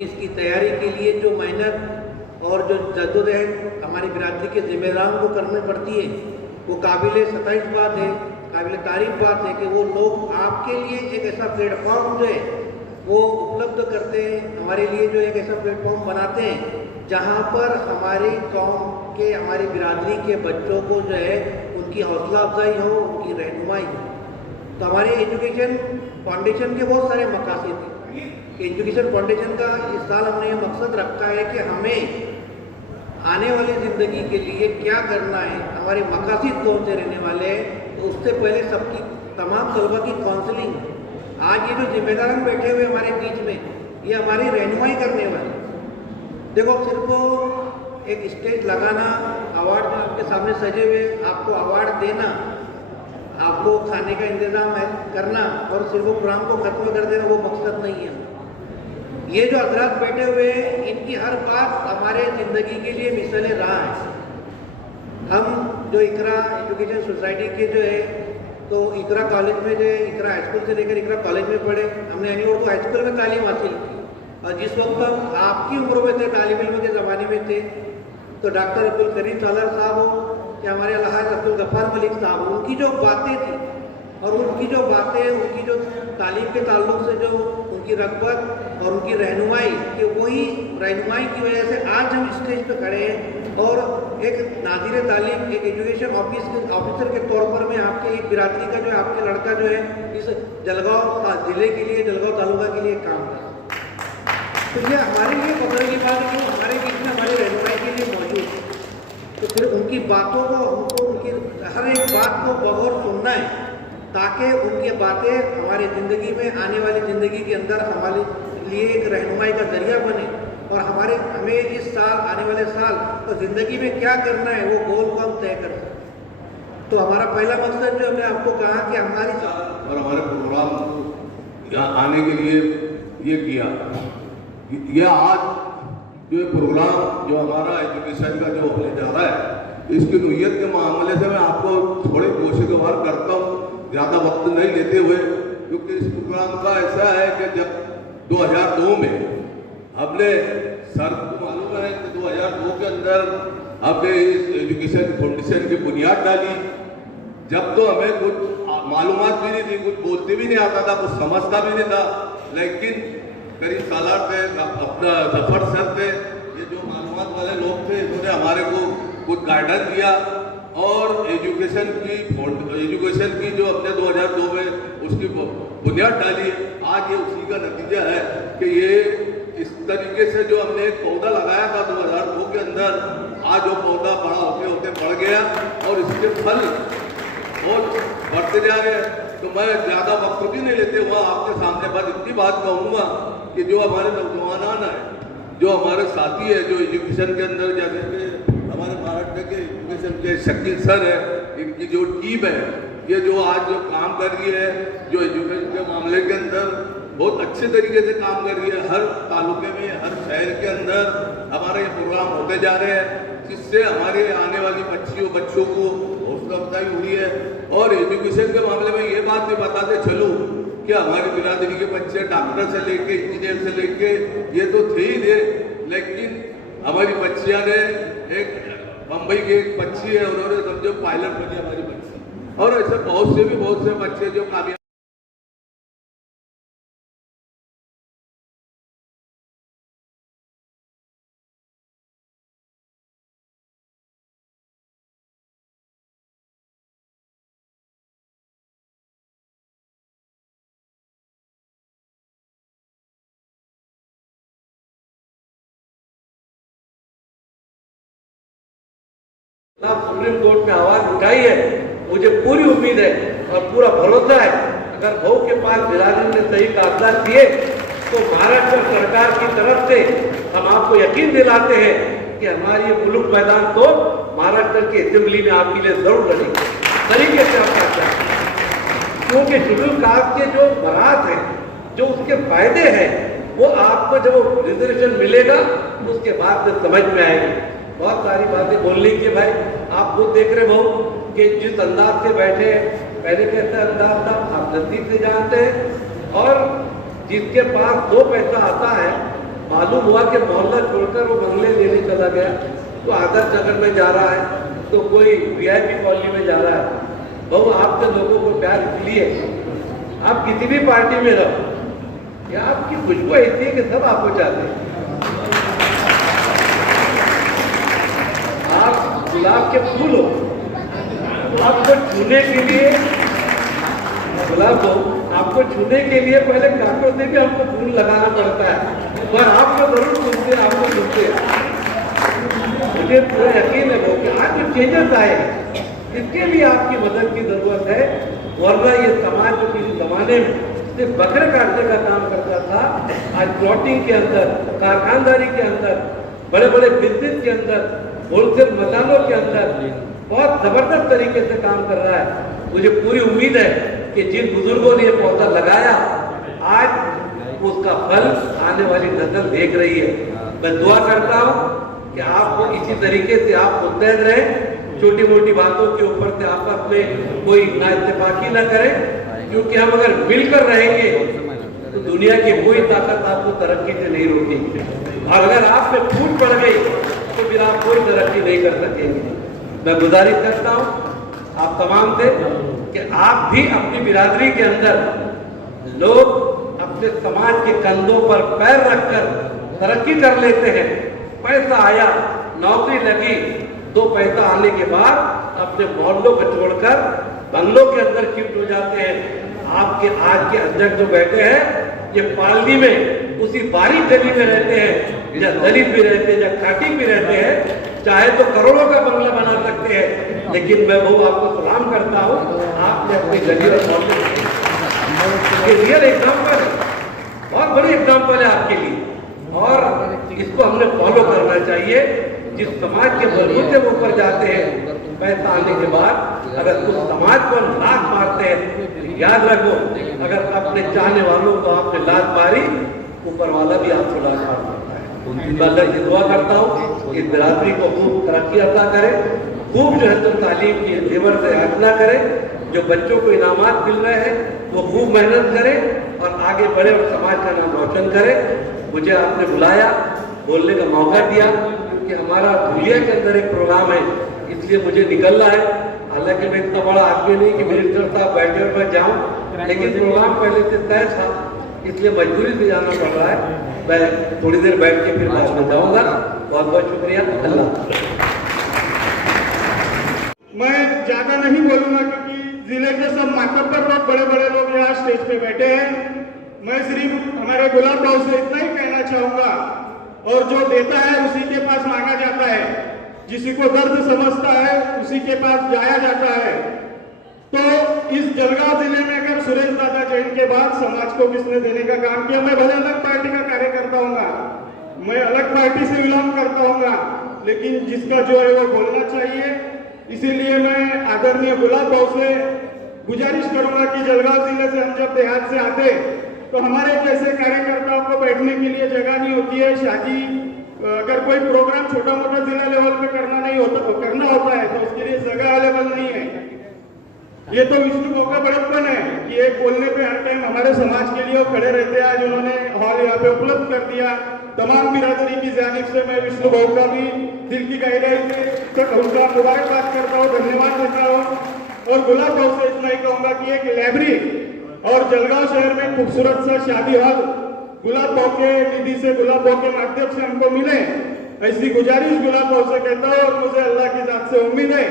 इसकी तैयारी के लिए जो मेहनत और जो जद्दोजहद हमारी बिरादरी के जिम्मेदारों को करनी पड़ती है, वो काबिल सताइश बात है, काबिल तारीफ बात है कि वो लोग आपके लिए एक ऐसा प्लेटफॉर्म जो है वो उपलब्ध करते हैं, हमारे लिए जो एक ऐसा प्लेटफॉर्म बनाते हैं जहाँ पर हमारी कौम के, हमारी बिरादरी के बच्चों को जो है उनकी हौसला अफजाई हो, उनकी रहनुमाई हो। तो हमारे एजुकेशन फाउंडेशन के बहुत सारे मकासद हैं। एजुकेशन फाउंडेशन का इस साल हमने ये मकसद रखा है कि हमें आने वाली ज़िंदगी के लिए क्या करना है, हमारे मकासद कौन से रहने वाले हैं। तो उससे पहले सबकी तमाम तलबा की काउंसलिंग, आज ये जो जिम्मेदार बैठे हुए हमारे बीच में, ये हमारी रहनुमाई करने वाले। देखो, सिर्फ एक स्टेज लगाना, अवार्ड आपके सामने सजे हुए आपको अवार्ड देना, आपको खाने का इंतज़ाम है करना और सिर्फ प्रोग्राम को ख़त्म कर देना, वो मकसद नहीं है। ये जो हजरात बैठे हुए हैं, इनकी हर बात हमारे ज़िंदगी के लिए मिसाल राह है। हम जो इकरा एजुकेशन सोसाइटी के जो है, तो इकरा कॉलेज में जो है, इकरा हाई स्कूल से लेकर इकरा कॉलेज में पढ़े, हमने यानी उर्दू हाई स्कूल में तालीम हासिल की। और जिस वक्त हम आपकी उम्र में थे, तालिब इल्म के ज़माने में थे, तो डॉक्टर अब्दुल करीम सालर साहब हो या हमारे अलहाज अब्दुल गफ्फार मलिक साहब हो, उनकी जो बातें थी और उनकी जो बातें, उनकी जो तालीम के ताल्लुक से जो उनकी रग़बत और उनकी रहनुमाई, कि वही रहनुमाई की वजह से आज हम स्टेज पे खड़े हैं और एक नाज़िर तालीम, एक एजुकेशन ऑफिसर के तौर पर मैं आपके एक बिरादरी का जो है, आपके लड़का जो है, इस जलगांव ज़िले के लिए, जलगांव तालुका के लिए काम कर। तो ये हमारे लिए फख्र की बात है कि हमारे बीच में हमारी रहनुमाई के लिए मौजूद है। तो फिर उनकी बातों को, हमको उनकी हर एक बात को बगौर सुनना है, ताकि उनकी बातें हमारी ज़िंदगी में, आने वाली ज़िंदगी के अंदर हमारे लिए एक रहनुमाई का ज़रिया बने और हमें इस साल, आने वाले साल तो ज़िंदगी में क्या करना है, वो गोल को हम तय कर सकें। तो हमारा पहला मकसद जो हमने आपको कहा कि हमारी और हमारे प्रोग्राम यहाँ आने के लिए ये किया, यह आज जो प्रोग्राम जो हमारा एजुकेशन का जो होने जा रहा है, इसकी नोयत के मामले से मैं आपको थोड़ी कोशिशवार करता हूँ, ज़्यादा वक्त नहीं लेते हुए, क्योंकि इस प्रोग्राम का ऐसा है कि जब 2002 में हमने, सर को मालूम है कि 2002 के अंदर हमने इस एजुकेशन फाउंडेशन की बुनियाद डाली। जब तो हमें कुछ मालूमात भी नहीं थी, कुछ बोलते भी नहीं आता था, कुछ समझता भी नहीं था, लेकिन करीब सालार थे, अपना सफर सर थे, ये जो मालूमात वाले लोग थे, इन्होंने हमारे को कुछ गाइडेंस दिया और एजुकेशन की जो अपने 2002 में उसकी बुनियाद डाली। आज ये उसी का नतीजा है कि ये इस तरीके से जो हमने एक पौधा लगाया था 2002 के अंदर, आज वो पौधा बड़ा होते होते बढ़ गया और इसके फल और बढ़ते जा रहे हैं। तो मैं ज़्यादा वक्त भी नहीं लेते हुआ आपके सामने बस इतनी बात कहूँगा कि जो हमारे नौजवान है, जो हमारे साथी है, जो एजुकेशन के अंदर, जैसे कि हमारे महाराष्ट्र के एजुकेशन के शकील सर है, इनकी जो टीम है, ये जो आज जो काम कर रही है, जो एजुकेशन के मामले के अंदर बहुत अच्छे तरीके से काम कर रही है, हर तालुके में, हर शहर के अंदर हमारे ये प्रोग्राम होते जा रहे हैं, जिससे हमारे आने वाली बच्चों को हौसला अफजाई हुई है। और एजुकेशन के मामले में ये बात भी बताते चलूँ कि हमारी बिरादरी के बच्चे डॉक्टर से लेके, इंजीनियर से लेके, ये तो थे ही थे, लेकिन हमारी बच्चियाँ ने, एक बम्बई की एक बच्ची है, उन्होंने समझो पायलट बनी हमारी बच्ची, और ऐसे बहुत से बच्चे जो कामयाब। सुप्रीम कोर्ट में आवाज उठाई है, मुझे पूरी उम्मीद है और पूरा भरोसा है, अगर भाऊ के पास बिरादरी ने सही कागजात दिए तो महाराष्ट्र सरकार की तरफ से हम आपको यकीन दिलाते हैं कि हमारी ये मुल्क मैदान तो महाराष्ट्र की असेंबली में आपके लिए जरूर लड़ेगी। तरीके से आप क्या चाहते हैं, क्योंकि शेड्यूल कास्ट के जो बरात है, जो उसके फायदे हैं, वो आपको जब रिजर्वेशन मिलेगा उसके बाद से समझ में आएगी। बहुत सारी बातें बोलने की भाई, आप खुद देख रहे हो कि जिस अंदाज से बैठे, पहले कैसा अंदाज था आप नजदीक से जानते हैं, और जिसके पास 2 पैसा आता है मालूम हुआ कि मोहल्ला छोड़कर वो बंगले लेने चला गया, तो आदर्श नगर में जा रहा है, तो कोई वीआईपी कॉलोनी में जा रहा है। बहू आपके लोगों को प्यार इसलिए, आप किसी भी पार्टी में रहो, या आपकी खुशबू ऐसी है कि सब आपको चाहते हैं। आप गुलाब के फूल हो, आपको छूने के लिए, गुलाब हो, आपको छूने के लिए पहले कांटों से भी हमको फूल लगाना पड़ता है, पर आपको जरूर सुनते हैं, आपको सुनते हैं। मुझे पूरा यकीन है कि आज जो चेंजेस आए इसके लिए आपकी मदद की जरूरत है, वरना ये समाज जो किसी जमाने में सिर्फ बकरे काटने का काम करता था, आज प्लॉटिंग के अंदर, कारखानदारी के अंदर, बड़े बड़े बिजनेस के अंदर, होलसेल मसालों के अंदर बहुत जबरदस्त तरीके से काम कर रहा है। मुझे पूरी उम्मीद है कि जिन बुजुर्गों ने ये पौधा लगाया, आज उसका फल आने वाली नस्ल देख रही है। मैं दुआ करता हूँ कि आपको इसी तरीके से आप मुस्तैद रहें, छोटी मोटी बातों के ऊपर से आपस में कोई ना इत्तेफाकी ना करें, क्योंकि हम अगर मिलकर रहेंगे तो दुनिया की कोई ताकत आपको तरक्की से नहीं रोकेगी, और अगर आप में फूट पड़ गई तो फिर आप कोई तरक्की नहीं कर सकेंगे। मैं गुजारिश करता हूँ आप तमाम से कि आप भी अपनी बिरादरी के अंदर लोग अपने समाज के कंधों पर पैर रखकर तरक्की कर लेते हैं। पैसा आया, नौकरी लगी, 2 पैसा आने के बाद अपने मोहल्लों को छोड़कर बंगलों के अंदर शिफ्ट हो जाते हैं। आपके आज के अध्यक्ष जो बैठे हैं, ये पालनी में उसी बारीक गली में रहते हैं, या दलित भी रहते हैं, या खाटी भी रहते हैं, चाहे तो करोड़ों का बंगला बना सकते हैं, लेकिन मैं वो आपको सलाम करता हूँ, आपने अपनी गली और मोहल्ले रियल एग्जाम्पल, बहुत बड़ी एग्जाम्पल है आपके लिए, और इसको हमने फॉलो करना चाहिए। जिस समाज के बलबूते वो ऊपर जाते हैं, पैसा आने के बाद अगर उस समाज को हम लात मारते हैं, तो याद रखो, अगर अपने चाहने वालों को आपने लात मारी, ऊपर वाला भी आपको लात मार सकता है। मैं अल्लाह से दुआ करता हूँ कि बिरादरी को खूब तरक्की अता करे, खूब जो है तो तालीम की जेवर से याचना करे, जो बच्चों को इनामात मिल रहे हैं वो खूब मेहनत करे और आगे बढ़े और समाज का नाम रोशन करे। मुझे आपने बुलाया, बोलने का मौका दिया, क्योंकि हमारा दुनिया के अंदर एक प्रोग्राम है, इसलिए मुझे निकलना है। हालांकि मैं इतना बड़ा आदमी नहीं कि मिनिस्टर साहब बैठे और मैं जाऊँ, लेकिन प्रोग्राम पहले से तय था, इसलिए मजबूरी से जाना पड़ रहा है। मैं थोड़ी देर बैठ के फिर बाद में जाऊँगा। बहुत बहुत शुक्रिया। अल्लाह। मैं ज्यादा नहीं बोलूंगा क्योंकि जिले के सब मातबर लोग, बड़े बड़े लोग यहाँ स्टेज पे बैठे हैं। मैं सिर्फ हमारे गुलाब भाव से इतना ही कहना चाहूंगा, और जो देता है उसी के पास मांगा जाता है, जिसी को दर्द समझता है उसी के पास जाया जाता है। तो इस जलगांव जिले में अगर सुरेश दादा जैन के बाद समाज को किसने देने का काम किया, मैं भले अलग पार्टी का कार्यकर्ता हूँ, मैं अलग पार्टी से बिलोंग करता हूँ, लेकिन जिसका जो है वो बोलना चाहिए। इसीलिए मैं आदरणीय गुलाब भाव से गुजारिश करूंगा कि जलगांव जिले से हम जब देहात से आते तो हमारे जैसे कार्यकर्ताओं को बैठने के लिए जगह नहीं होती है। शादी अगर कोई प्रोग्राम छोटा मोटा जिला लेवल पे करना होता है तो उसके लिए जगह अवेलेबल नहीं है। ये तो विष्णु भाव का बड़प्पन है कि एक बोलने पे हर टाइम हमारे समाज के लिए वो खड़े रहते हैं। आज उन्होंने हॉल यहाँ पे उपलब्ध कर दिया। तमाम बिरादरी की जानिब से मैं विष्णु भाव का भी दिल की गहराई से उनका मुबारकबाद करता हूँ, धन्यवाद देता हूँ। और गुलाब भाव से इतना ही कहूंगा कि एक लाइब्रेरी और जलगांव शहर में खूबसूरत सा शादी हॉल गुलाब भाव के निधि से, गुलाब भाव के माध्यम से हमको मिले, ऐसी गुजारिश गुलाब भाव से कहता हूँ। और मुझे अल्लाह की जात से उम्मीद है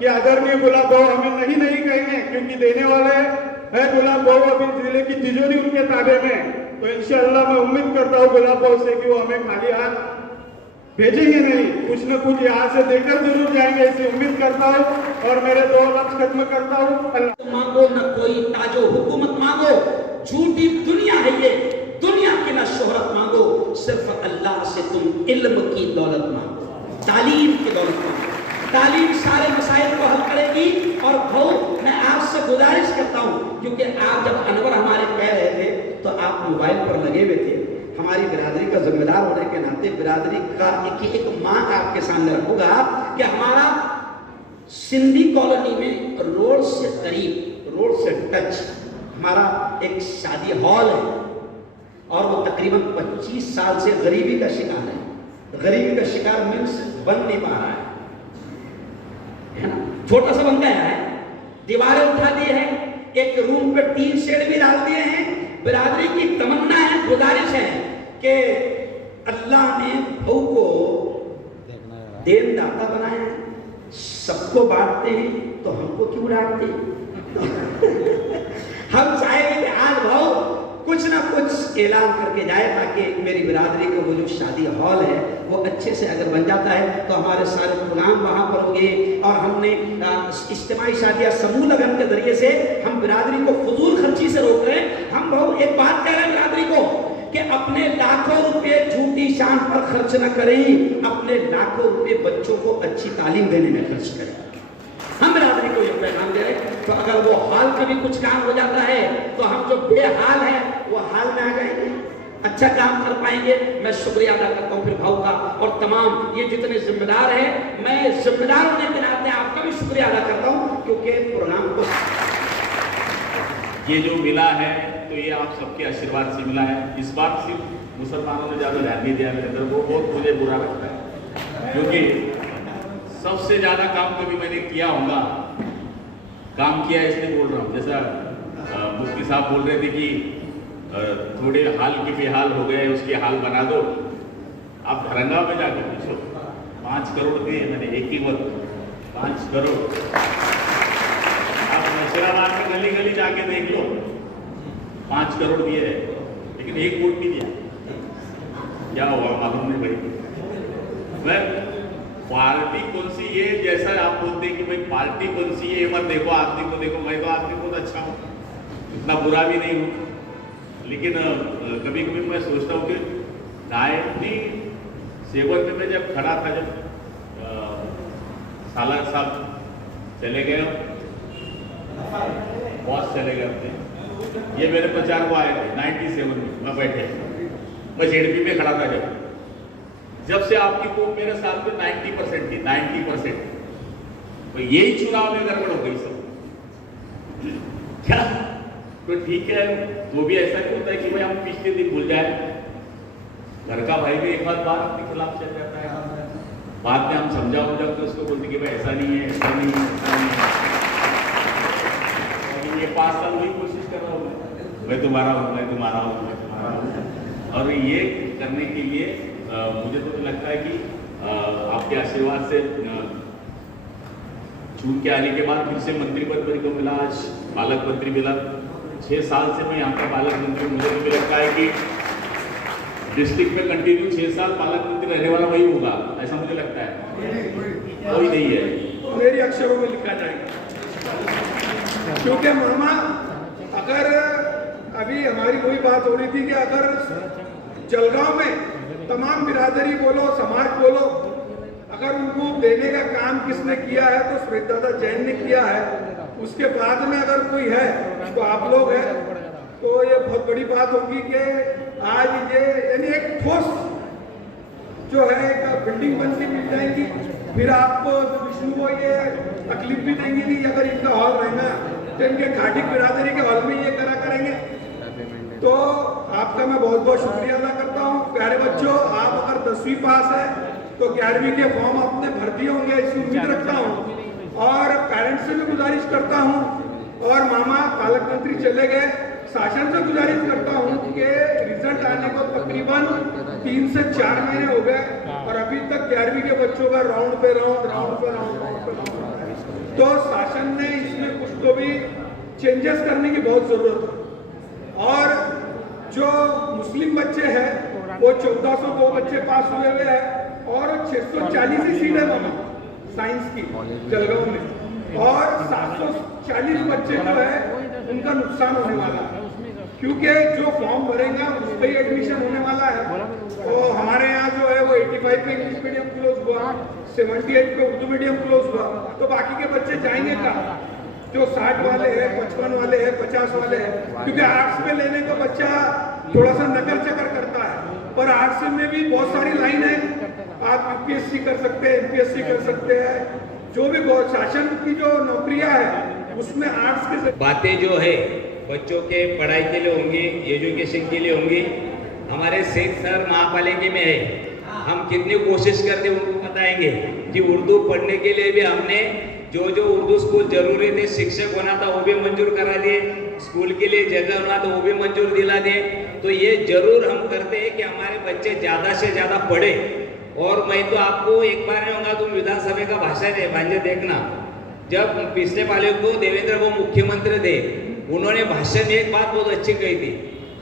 कि आदरणीय गुलाब भाव हमें नहीं कहेंगे, क्योंकि देने वाले है गुलाब भाव, अभी जिले की तिजोरी उनके ताबे में। तो इंशाअल्लाह मैं उम्मीद करता हूँ गुलाब भाव से कि वो हमें खाली हाथ भेजेंगे नहीं, कुछ न कुछ यहाँ से देकर जरूर जाएंगे, ऐसी उम्मीद करता हूँ। और मेरे 2 लफ्ज खत्म करता हूँ। अल्लाह मांगो न कोई ताजो हुकूमत मांगो, झूठी दुनिया है ये, दुनिया की न शोहरत मांगो, सिर्फ अल्लाह से तुम इल्म की दौलत मांगो, तालीम की दौलत मांगो। तालीम सारे मसाइल को हल करेगी। और भाऊ मैं आपसे गुजारिश करता हूँ, क्योंकि आप जब अनवर हमारे कह रहे थे तो आप मोबाइल पर लगे हुए थे। हमारी बिरादरी का जिम्मेदार होने के नाते बिरादरी का एक मांग आपके सामने रखूंगा कि हमारा सिंधी कॉलोनी में रोड से करीब, रोड से टच हमारा एक शादी हॉल है। और वो तकरीबन 25 साल से गरीबी का शिकार है। गरीबी का शिकार मीन्स बन नहीं पा रहा है ना, छोटा सा बन गया है, दीवारें उठा दी है, एक रूम पे 3 शेड भी डाल दिए हैं। बिरादरी की तमन्ना है, गुजारिश है कि अल्लाह ने बहू को देनदाता बनाया है, सबको बांटते हैं, तो हमको क्यों डांटते हम चाहेंगे कि आज भाव कुछ ना कुछ ऐलान करके जाए, ताकि मेरी बिरादरी को वो जो शादी हॉल है वो अच्छे से अगर बन जाता है तो हमारे सारे प्रोग्राम वहाँ पर होंगे। और हमने इज्तिमाई शादियाँ समूह लगन के जरिए से हम बिरादरी को फजूल खर्ची से रोक रहे हैं। हम बहुत एक बात कह रहे हैं बिरादरी को कि अपने लाखों रुपए झूठी शान पर खर्च न करें, अपने लाखों रुपए बच्चों को अच्छी तालीम देने में खर्च करें। हम बिरादरी को ये पैगाम दे रहे हैं। तो अगर वो हाल का भी कुछ काम हो जाता है तो हम जो बेहाल है वो हाल में आ जाएंगे, अच्छा काम कर पाएंगे। मैं शुक्रिया अदा करता हूँ फिर भाव का और तमाम ये जितने जिम्मेदार हैं, मैं जिम्मेदार होने के नाते आपका भी शुक्रिया अदा करता हूँ, क्योंकि प्रोग्राम को ये जो मिला है तो ये आप सबके आशीर्वाद से मिला है। इस बार सिर्फ मुसलमानों ने ज़्यादा ध्यान नहीं दिया मेरे अंदर, वो बहुत मुझे बुरा लगता है, क्योंकि सबसे ज़्यादा काम कभी मैंने किया होगा, काम किया इसलिए बोल रहा हूँ। जैसा मुफ्ती साहब बोल रहे थे कि थोड़े हाल की बेहाल हो गए, उसके हाल बना दो। आप धरंगा में जाकर पूछो, 5 करोड़ दिए मैंने एक ही वक्त, 5 करोड़। आप नौशेराबाद में गली गली जाके देख लो, 5 करोड़ दिए है, लेकिन एक वोट नहीं दिया। क्या हुआ मालूम नहीं भाई। मैं पार्टी कौन सी ये, जैसा आप बोलते हैं कि भाई पार्टी कौन सी है, मत देखो आदमी को देखो। मैं तो आदमी बहुत अच्छा हूँ, इतना बुरा भी नहीं हूँ, लेकिन कभी कभी मैं सोचता हूँ कि 97 में मैं जब खड़ा था, जब सालार साहब चले गए, बॉस चले गए अपने, ये मेरे प्रचार को आए थे 97 में, मैं बैठे, मैं जेडपी में खड़ा था जब से आपकी वोट मेरे साथ में 90% थी, 90%। तो यही चुनाव में गड़बड़ हो गई सब क्या। तो ठीक है, वो भी ऐसा नहीं होता है कि भाई हम पिछले दिन भूल जाए। घर का भाई भी एक बार बात अपने खिलाफ चल जाता है, बाद में हम समझा तो उसको बोलते कि भाई ऐसा नहीं है, ऐसा नहीं है, ऐसा नहीं है। ये 5 साल वही कोशिश कर रहा हूँ, मैं तुम्हारा हूँ, मैं तुम्हारा हूँ, मैं तुम्हारा हूँ। और ये करने के लिए मुझे तो लगता है कि आपके आशीर्वाद से चुन के आने के बाद फिर से मंत्री पद मेरे को मिला, आज पालक मंत्री मिला। 6 साल से मैं यहाँ का पालक मंत्री, मुझे तो लगता है कि डिस्ट्रिक्ट में कंटिन्यू 6 साल पालक मंत्री रहने वाला वही होगा, ऐसा मुझे लगता है। कोई नहीं है, मेरी अक्षरों में लिखा जाएगा। क्योंकि मामा, अगर अभी हमारी वही बात हो रही थी कि अगर जलगांव में तमाम बिरादरी बोलो, समाज बोलो, अगर उनको देने का काम किसने किया है तो श्वेता जैन ने किया है। उसके बाद में अगर कोई है तो आप लोग हैं, तो ये बहुत बड़ी बात होगी कि आज ये यानी एक ठोस जो है एक बिल्डिंग बनती मिल जाएगी। फिर आपको विष्णु को ये तकलीफ भी देंगी नहीं, अगर इनका हॉल रहना तो इनके खाटी बिरादरी के हॉल में ये करा करेंगे। तो आपका मैं बहुत बहुत शुक्रिया अदा करता हूँ। प्यारे बच्चों, आप अगर 10वीं पास है तो 11वीं के फॉर्म आपने भर दिए होंगे, इसकी उम्मीद रखता हूँ। और पेरेंट्स से भी गुजारिश करता हूँ, और मामा पालक मंत्री चले गए, शासन से गुजारिश करता हूँ कि रिजल्ट आने को तकरीबन 3 से 4 महीने हो गए और अभी तक 11वीं के बच्चों का राउंड पे राउंड। तो शासन ने इसमें कुछ तो भी चेंजेस करने की बहुत जरूरत है। और जो मुस्लिम बच्चे हैं वो 1402 बच्चे पास हुए हैं और 640 ही सीट है मामा साइंस की जलगांव में, और 740 बच्चे जो है उनका नुकसान होने वाला है, क्योंकि जो फॉर्म भरेंगे उस पर ही एडमिशन होने वाला है। तो हमारे यहाँ जो है वो 85 पे इंग्लिश मीडियम क्लोज हुआ, 78 पे उर्दू मीडियम क्लोज हुआ, तो बाकी के बच्चे जाएंगे कहाँ? जो 60 वाले हैं, 55 वाले हैं, 50 वाले हैं, क्योंकि आर्ट्स में लेने का बच्चा थोड़ा सा नकल चक्कर करता है, पर आर्ट्स में भी बहुत सारी लाइन है। आप यूपीएससी कर सकते हैं, एमपीएससी कर सकते हैं, जो भी शासन की जो नौकरियां है उसमें आर्ट्स के बातें जो है बच्चों के पढ़ाई के लिए होंगी, एजुकेशन के लिए होंगी, हमारे शेख सर महापालिका में है, हम कितनी कोशिश करते उनको बताएंगे कि उर्दू पढ़ने के लिए भी हमने जो उर्दू स्कूल जरूरी थे, शिक्षक होना था वो भी मंजूर करा दिए, स्कूल के लिए जगह होना तो वो भी मंजूर दिला दिए। तो ये जरूर हम करते हैं कि हमारे बच्चे ज़्यादा से ज़्यादा पढ़े। और मैं तो आपको एक बार नहीं होगा, तुम विधानसभा का भाषण है भांजे देखना, जब पिछले पाले को देवेंद्र वो मुख्यमंत्री थे, उन्होंने भाषण में एक बात बहुत अच्छी कही थी,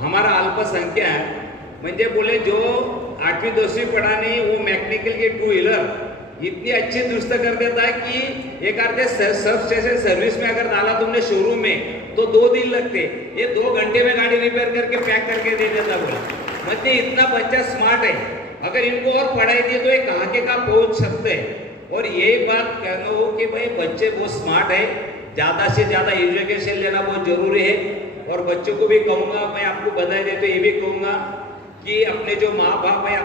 हमारा अल्पसंख्यक म्हणजे बोले जो 8वीं 10वीं पढ़ा नहीं वो मैकेनिकल की 2 व्हीलर इतनी अच्छी दुरुस्त कर देता है कि एक अर्धे सब स्टेशन सर्विस में अगर डाला तुमने शोरूम में तो 2 दिन लगते, ये 2 घंटे में गाड़ी रिपेयर करके पैक करके दे देता बोला। मतलब इतना बच्चा स्मार्ट है, अगर इनको और पढ़ाई दी तो ये कहाँ के कहाँ पहुंच सकते हैं। और यही बात कहना हो कि भाई बच्चे बहुत स्मार्ट है, ज़्यादा से ज़्यादा एजुकेशन लेना बहुत जरूरी है। और बच्चों को भी कहूँगा, मैं आपको बधाई देते ये भी कहूँगा कि अपने जो माँ बाप है